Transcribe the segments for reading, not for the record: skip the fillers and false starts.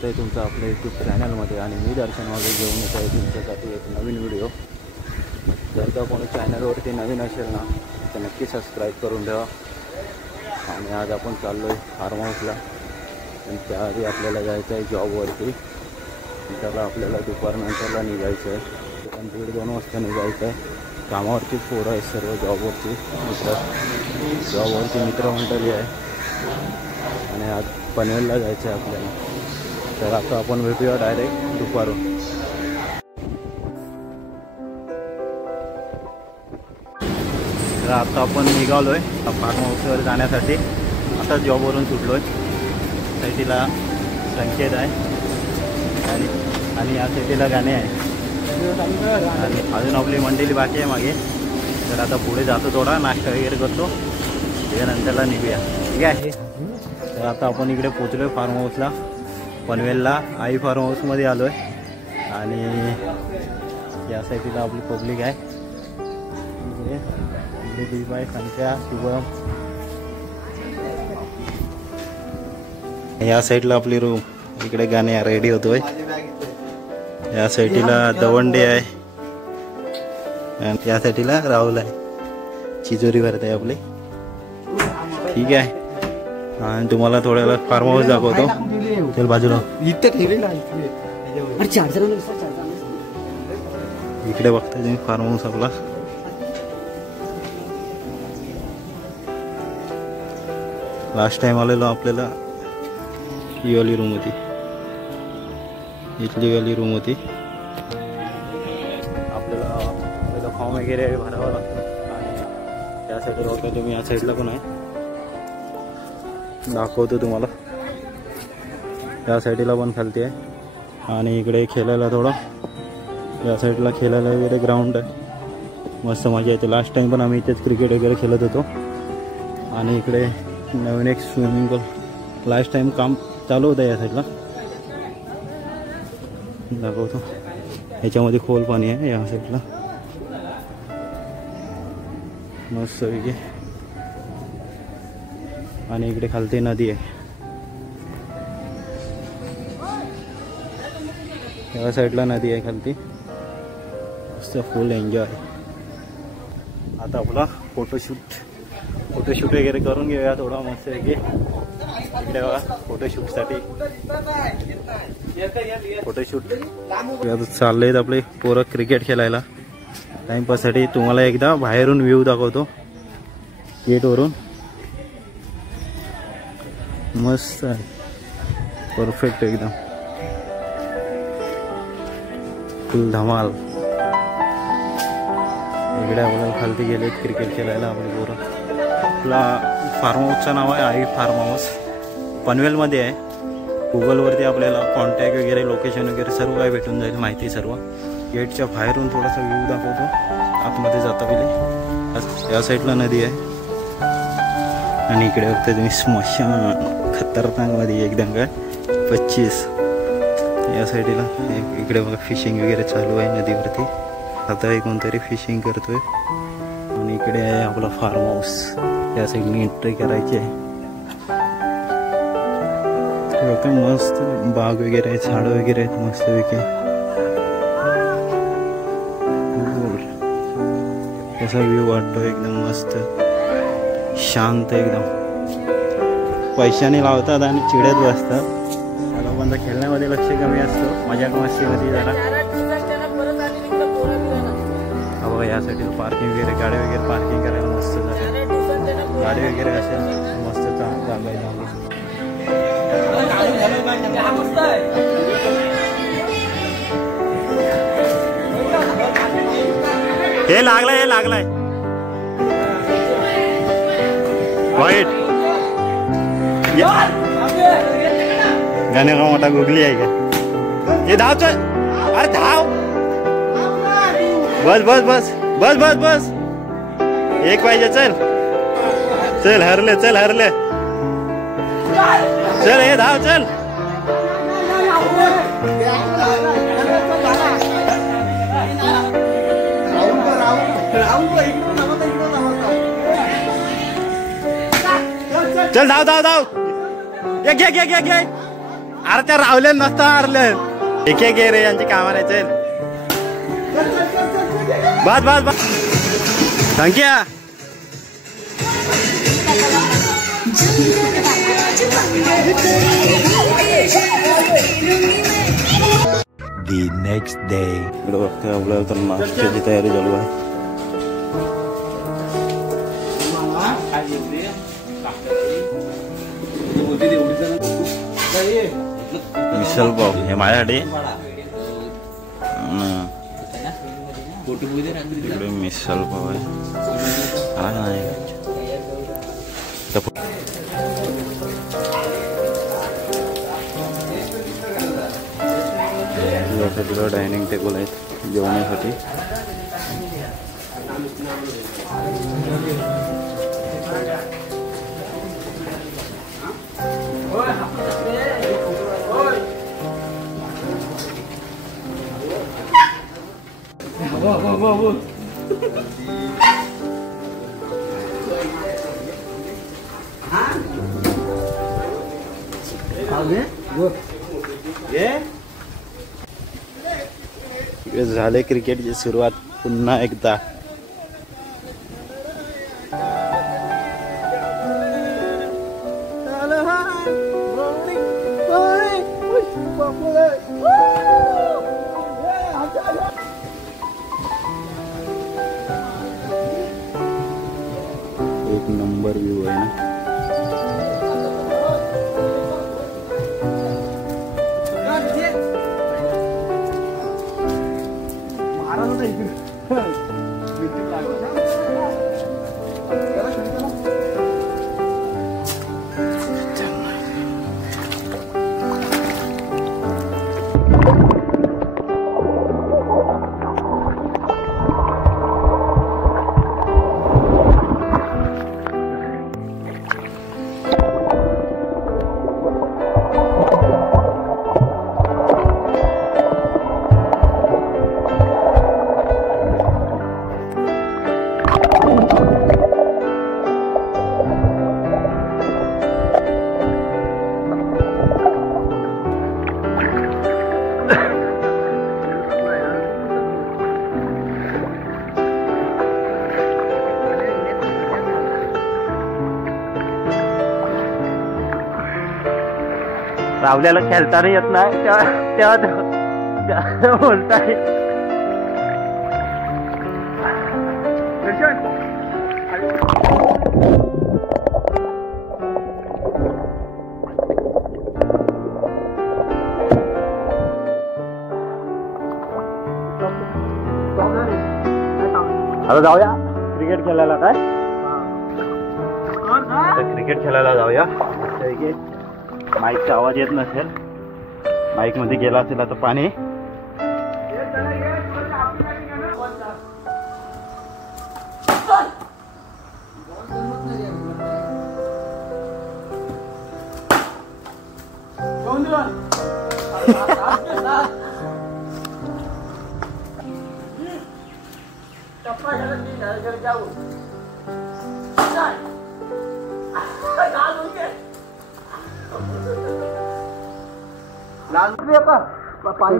स्वागत आहे तुमचं आपल्या यूट्यूब चॅनलमध्ये। आणि मी दर्शन वाघे घेऊन येतो आहे तुमच्यासाठी एक नवीन व्हिडिओ। जर का कोणी चॅनलवरती नवीन असेल ना तर नक्की सबस्क्राईब करून ठेवा। आणि आज आपण चाललो आहे फार्म हाऊसला, आणि त्याआधी आपल्याला जायचं आहे जॉबवरती। त्याला आपल्याला दुपारनंतरला निघायचं आहे, पण 1:30-2 वाजता निघायचं आहे। कामावरची पोरं आहेत सर्व, जॉबवरची मित्रमंडळी आहे। आणि आज पनवेलला जायचं आहे आपल्याला, तर आता आपण भेटूया डायरेक्ट दुपारून। तर आता आपण निघालो आहे फार्म हाऊसवर जाण्यासाठी। आता जॉबवरून सुटलो आहे। साईडला संकेत आहे आणि या साईडला गाणे आहे, आणि अजून आपली मंडळी बाकी आहे मागे। तर आता पुढे जातो, थोडा नाश्ता वगैरे करतो, त्याच्यानंतरला निघूया, ठीक आहे। तर आता आपण इकडे पोचलो आहे फार्म हाऊसला, पनवेलला आई फार्म हाऊसमध्ये आलो आहे। आणि या साईडला आपली पब्लिक आहे, दीप आहे, संख्या, शुभम। या साईडला आपली रूम, इकडे गाणे रेडी होतोय। या साईडला दवंडे आहे, आणि या साईडला राहुल आहे, चिजोरी भरत आहे आपली, ठीक आहे। आणि तुम्हाला थोड्या फार्म हाऊस दाखवतो, चल बाजूला। इकडे बघता तुम्ही फार्म हाऊस आपला। लास्ट टाइम आलेलो आपल्याला ही वाली रूम होती, इथली वाली रूम होती। आपल्याला फॉर्म वगैरे भरावा लागतो। आणि त्या साईडला बघता तुम्ही, या साईडला पण आहे, दाखवतो तुम्हाला। या साईडला पण खालती आहे, आणि इकडे खेळायला थोडं, या साईडला खेळायला वगैरे ग्राउंड आहे, मस्त मजा येते। लास्ट टाइम पण आम्ही इथेच क्रिकेट वगैरे खेळत होतो। आणि इकडे नवीन एक स्विमिंग पूल, लास्ट टाइम काम चालू होतं या साईडला, दाखवतो। याच्यामध्ये खोल पाणी आहे या साईडला, मस्त वेगळे। आणि इकडे खालती नदी आहे, या साईडला नदी आहे खालती, मस्त फुल एन्जॉय। आता आपला फोटोशूट वगैरे करून घेऊया थोडा मस्त वेगळे। इकडे बघा फोटोशूटसाठी फोटोशूट चालले आपले पोरं क्रिकेट खेळायला टाइमपाससाठी। तुम्हाला एकदा बाहेरून व्ह्यू दाखवतो गेटवरून, मस्त आहे, परफेक्ट एकदम, फुल धमाल। इकडे आपल्याला खालती गेलेत क्रिकेट खेळायला आपले पोरं। आपला फार्म हाऊसचं नाव आहे आई फार्म हाऊस, पनवेलमध्ये आहे। गुगलवरती आपल्याला कॉन्टॅक्ट वगैरे, लोकेशन वगैरे सर्व काही भेटून जाईल, माहिती सर्व। गेटच्या बाहेरून थोडासा व्ह्यू दाखवतो, आतमध्ये जाता पहिले। या साईडला नदी आहे, आणि इकडे बघता तुम्ही स्मशान, खतरनाक मध्ये एकदम काय 25। या साईडला इकडे बघा फिशिंग वगैरे चालू आहे नदीवरती, आता कोणतरी फिशिंग करतोय। आणि इकडे आहे आपला फार्म हाऊस, या साईडने एंट्री करायची आहे। मस्त बाग वगैरे आहे, झाडं वगैरे आहेत मस्त पैकी। कसा व्ह्यू वाटतो, एकदम मस्त शांत एकदम। पैशाने लावतात आणि चिडत बसतात, लोकांचा खेळण्यामध्ये लक्ष कमी असतो, मजाक मस्तीमध्ये जरा। बघा यासाठी पार्किंग वगैरे, गाड्या वगैरे पार्किंग करायला मस्त झालं, गाडी वगैरे असेल मस्त जागा आहे। हे लागलाय वाईट गाणे का मोठा गुगली आहे का? हे धाव, चल, अरे धाव, बस बस बस बस बस बस, एक पाहिजे, चल चल, हरले, चल हरले, चल, हे धाव, चल। चल धाव धाव धाव, घे घे घे घे घे, अरे त्या रावल्या नसता मारलं एक एक रे यांची कामा नाही चल बस बस बस संख्या The next day. इकडे बघतोय आपल्याला तर नाश्त्याची तयारी चालू आहे. मिसल पाव हे माझ्यासाठी इकडे मिसल पाव आहे तिकडं डायनिंग टेबल आहेत जेवण्यासाठी. झाले क्रिकेटची सुरुवात पुन्हा एकदा. एक नंबर व्यू आहे ना. रावल्याला खेळता नाही येत नाही तेव्हा बोलताय. आता जाऊया क्रिकेट खेळायला. काय क्रिकेट खेळायला जाऊया. माईकचा आवाज येत नसेल. माईक मध्ये गेला असेल आता पाणी. पाणी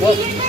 Oh.